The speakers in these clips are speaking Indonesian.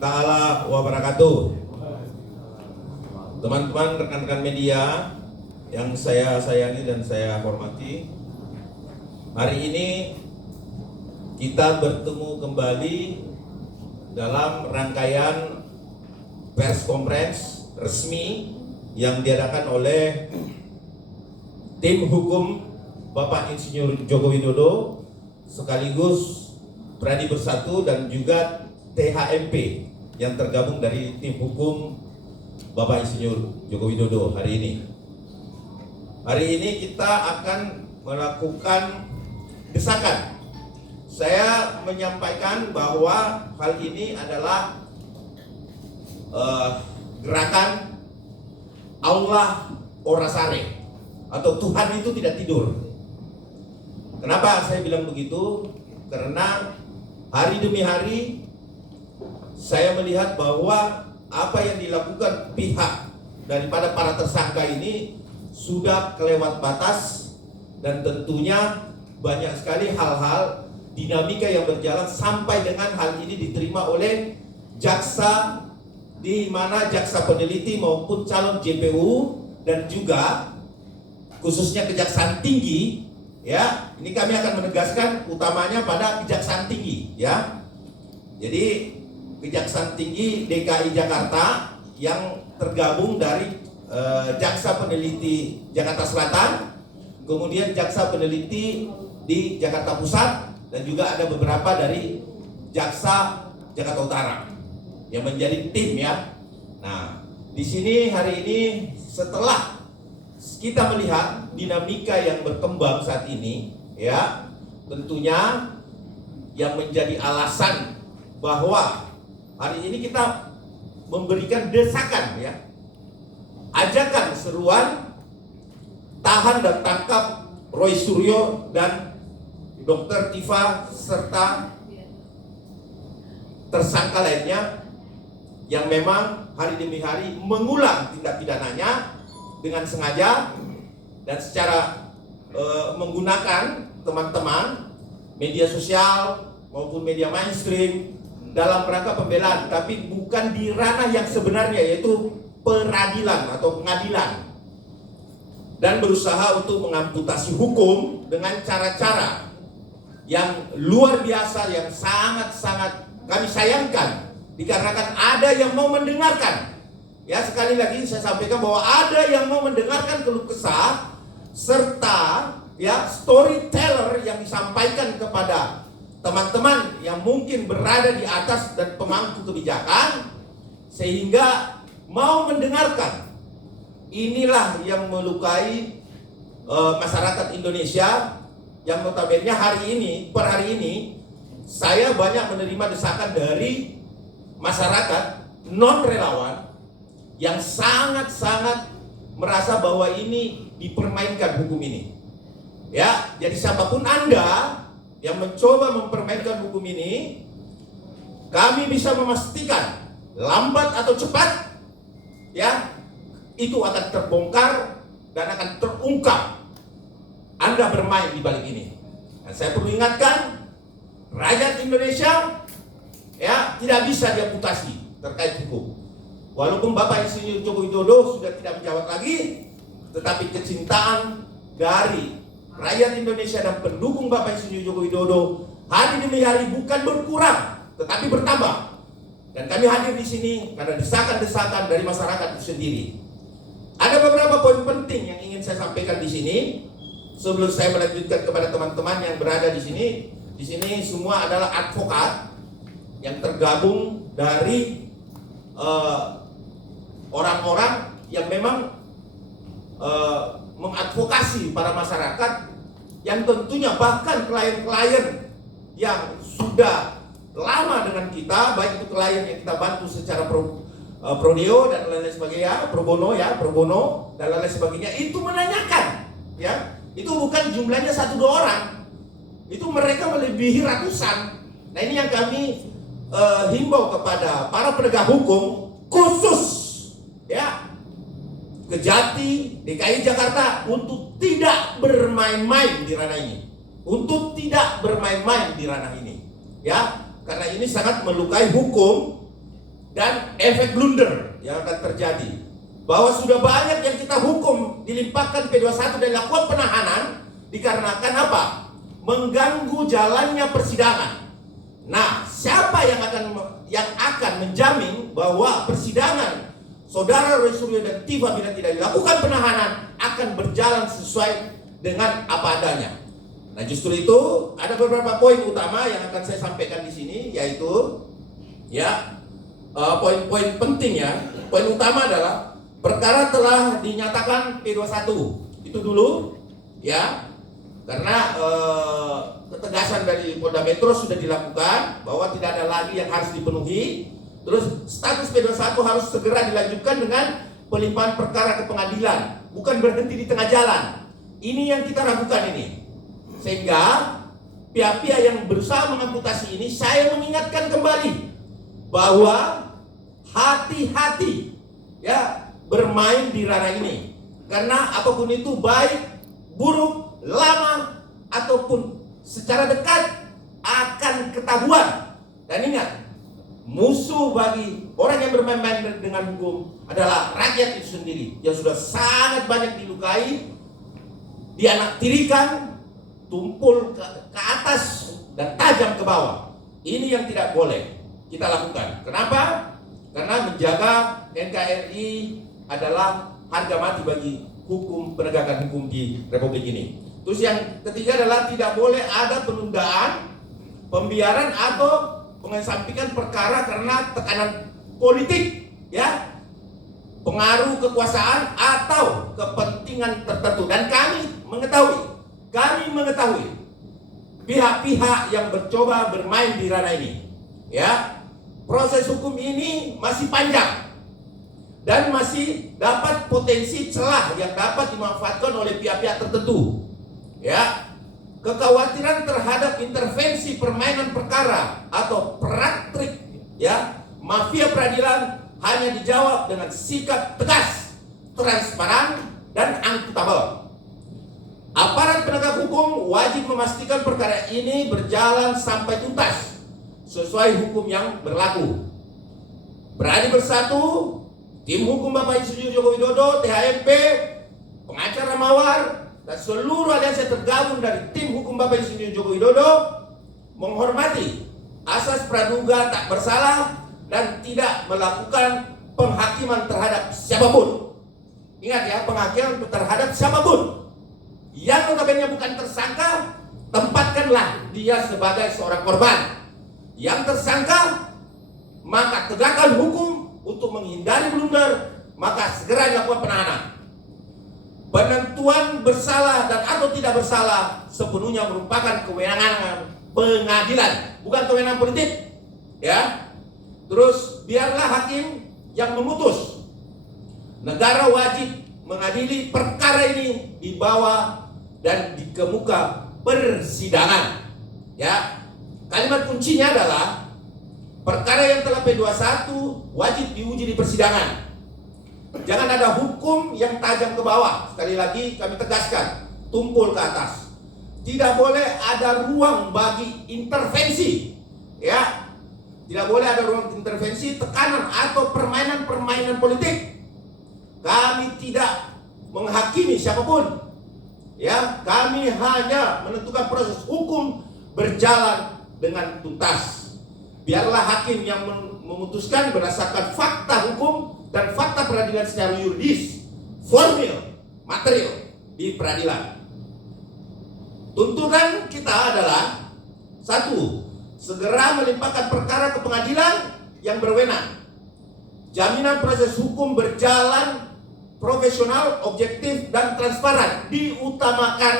Ta'ala wabarakatuh. Teman-teman, rekan-rekan media yang saya sayangi dan saya hormati, hari ini kita bertemu kembali dalam rangkaian press conference resmi yang diadakan oleh tim hukum Bapak Insinyur Joko Widodo sekaligus Pradi Bersatu dan juga THMP yang tergabung dari tim hukum Bapak Insinyur Joko Widodo hari ini. Hari ini kita akan melakukan desakan. Saya menyampaikan bahwa hal ini adalah gerakan Allah Orasare atau Tuhan itu tidak tidur. Kenapa saya bilang begitu? Karena hari demi hari saya melihat bahwa apa yang dilakukan pihak daripada para tersangka ini sudah kelewat batas, dan tentunya banyak sekali hal-hal dinamika yang berjalan sampai dengan hal ini diterima oleh jaksa, di mana jaksa peneliti maupun calon JPU dan juga khususnya Kejaksaan Tinggi, ya, ini kami akan menegaskan utamanya pada Kejaksaan Tinggi, ya. Jadi Kejaksaan Tinggi DKI Jakarta yang tergabung dari jaksa peneliti Jakarta Selatan, kemudian jaksa peneliti di Jakarta Pusat, dan juga ada beberapa dari jaksa Jakarta Utara yang menjadi tim, ya. Nah, di sini hari ini setelah kita melihat dinamika yang berkembang saat ini, ya, tentunya yang menjadi alasan bahwa hari ini kita memberikan desakan, ya, ajakan seruan tahan dan tangkap Roy Suryo dan Dr. Tifa serta tersangka lainnya yang memang hari demi hari mengulang tindak pidananya dengan sengaja dan secara menggunakan teman-teman media sosial maupun media mainstream dalam rangka pembelaan, tapi bukan di ranah yang sebenarnya, yaitu peradilan atau pengadilan, dan berusaha untuk mengamputasi hukum dengan cara-cara yang luar biasa, yang sangat-sangat kami sayangkan, dikarenakan ada yang mau mendengarkan. Ya, sekali lagi saya sampaikan bahwa ada yang mau mendengarkan keluh kesah serta, ya, storyteller yang disampaikan kepada teman-teman yang mungkin berada di atas dan pemangku kebijakan, sehingga mau mendengarkan. Inilah yang melukai masyarakat Indonesia, yang notabene per hari ini saya banyak menerima desakan dari masyarakat non relawan yang sangat-sangat merasa bahwa ini dipermainkan hukum ini. Ya, jadi siapapun Anda yang mencoba mempermainkan hukum ini, kami bisa memastikan lambat atau cepat, ya, itu akan terbongkar dan akan terungkap Anda bermain di balik ini. Dan saya perlu ingatkan rakyat Indonesia, ya, tidak bisa diamputasi terkait hukum. Walaupun Bapak Insinyur Joko Widodo sudah tidak menjabat lagi, tetapi kecintaan dari rakyat Indonesia dan pendukung Bapak Insinyur Joko Widodo hari demi hari bukan berkurang, tetapi bertambah. Dan kami hadir di sini karena desakan-desakan dari masyarakat itu sendiri. Ada beberapa poin penting yang ingin saya sampaikan di sini sebelum saya melanjutkan kepada teman-teman yang berada di sini. Di sini semua adalah advokat yang tergabung dari orang-orang yang memang mengadvokasi para masyarakat, yang tentunya bahkan klien-klien yang sudah lama dengan kita, baik itu klien yang kita bantu secara prodeo dan lain-lain sebagainya, pro bono dan lain-lain sebagainya, itu menanyakan, ya, itu bukan jumlahnya 1-2 orang, itu mereka melebihi ratusan. Nah, ini yang kami himbau kepada para penegak hukum, khusus, ya, Kejati, DKI Jakarta, untuk tidak bermain-main di ranah ini, ya, karena ini sangat melukai hukum dan efek blunder yang akan terjadi. Bahwa sudah banyak yang kita hukum dilimpahkan P21 dan lakukan penahanan dikarenakan apa? Mengganggu jalannya persidangan. Nah, siapa yang akan menjamin bahwa persidangan saudara Roy Suryo dan Tifa bila tidak dilakukan penahanan akan berjalan sesuai dengan apa adanya? Nah, justru itu ada beberapa poin utama yang akan saya sampaikan di sini, yaitu poin-poin pentingnya. Poin utama adalah perkara telah dinyatakan P21. Itu dulu ya. Karena ketegasan dari Polda Metro sudah dilakukan bahwa tidak ada lagi yang harus dipenuhi. Terus status P21 harus segera dilanjutkan dengan pelimpahan perkara ke pengadilan, bukan berhenti di tengah jalan. Ini yang kita ragukan ini. Sehingga pihak-pihak yang berusaha mengamputasi ini, saya mengingatkan kembali bahwa hati-hati ya bermain di ranah ini. Karena apapun itu, baik, buruk, lama, ataupun secara dekat akan ketahuan. Dan ingat, musuh bagi orang yang bermain-main dengan hukum adalah rakyat itu sendiri yang sudah sangat banyak dilukai, dianaktirikan, tumpul ke atas dan tajam ke bawah. Ini yang tidak boleh kita lakukan. Kenapa? Karena menjaga NKRI adalah harga mati bagi hukum, penegakan hukum di Republik ini. Terus yang ketiga adalah tidak boleh ada penundaan, pembiaran atau mengesampingkan perkara karena tekanan politik, ya, pengaruh kekuasaan atau kepentingan tertentu. Dan kami mengetahui pihak-pihak yang mencoba bermain di ranah ini, ya. Proses hukum ini masih panjang dan masih dapat potensi celah yang dapat dimanfaatkan oleh pihak-pihak tertentu. Ya, kekhawatiran terhadap intervensi permainan perkara atau praktik ya mafia peradilan hanya dijawab dengan sikap tegas, transparan, dan akuntabel. Aparat penegak hukum wajib memastikan perkara ini berjalan sampai tuntas sesuai hukum yang berlaku. Berani Bersatu, tim hukum Bapak Insinyur Joko Widodo, THMP, pengacara Mawar, dan seluruh aliansi tergabung dari tim hukum Bapak Insinyur Joko Widodo menghormati asas praduga tak bersalah dan tidak melakukan penghakiman terhadap siapapun. Ingat ya, penghakiman terhadap siapapun. Yang notabene bukan tersangka, tempatkanlah dia sebagai seorang korban. Yang tersangka, maka tegakkan hukum untuk menghindari blunder, maka segera dilakukan penahanan. Penentuan bersalah dan atau tidak bersalah sepenuhnya merupakan kewenangan pengadilan, bukan kewenangan politik. Ya. Terus biarlah hakim yang memutus. Negara wajib mengadili perkara ini di bawah dan di muka persidangan. Ya. Kalimat kuncinya adalah perkara yang telah P21 wajib diuji di persidangan. Jangan ada hukum yang tajam ke bawah. Sekali lagi kami tegaskan, tumpul ke atas. Tidak boleh ada ruang bagi intervensi. Ya. Tidak boleh ada ruang intervensi, tekanan atau permainan-permainan politik. Kami tidak menghakimi siapapun. Ya, kami hanya menentukan proses hukum berjalan dengan tuntas. Biarlah hakim yang memutuskan berdasarkan fakta hukum dan fakta peradilan secara yuridis, formil, material di peradilan. Tuntutan kita adalah 1. Segera melimpahkan perkara ke pengadilan yang berwenang. Jaminan proses hukum berjalan profesional, objektif, dan transparan. Diutamakan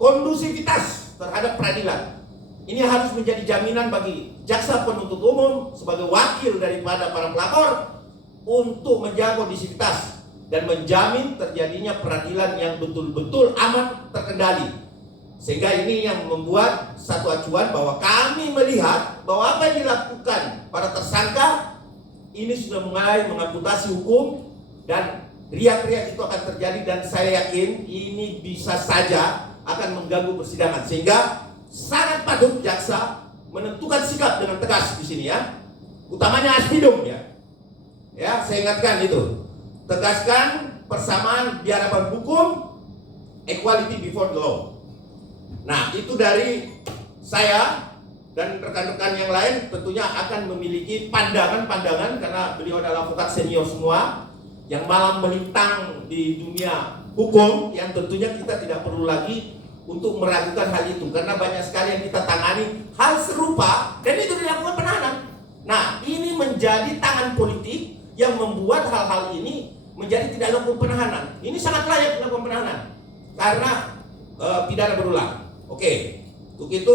kondusivitas terhadap peradilan. Ini harus menjadi jaminan bagi jaksa penuntut umum sebagai wakil daripada para pelapor untuk menjaga kondisivitas dan menjamin terjadinya peradilan yang betul-betul aman, terkendali. Sehingga ini yang membuat satu acuan bahwa kami melihat bahwa apa yang dilakukan para tersangka ini sudah mulai mengamputasi hukum dan riak-riak itu akan terjadi, dan saya yakin ini bisa saja akan mengganggu persidangan, sehingga sangat patut jaksa menentukan sikap dengan tegas di sini ya. Utamanya Aspidum ya. Ya, saya ingatkan itu. Tegaskan persamaan di hadapan hukum, equality before the law. Nah, itu dari saya dan rekan-rekan yang lain tentunya akan memiliki pandangan-pandangan karena beliau adalah advokat senior semua yang malam melintang di dunia hukum yang tentunya kita tidak perlu lagi untuk meragukan hal itu karena banyak sekali yang kita tangani hal serupa dan itu dilakukan penahanan. Nah, ini menjadi tangan politik yang membuat hal-hal ini menjadi tidak dilakukan penahanan. Ini sangat layak dilakukan penahanan karena pidana berulang. Oke, untuk itu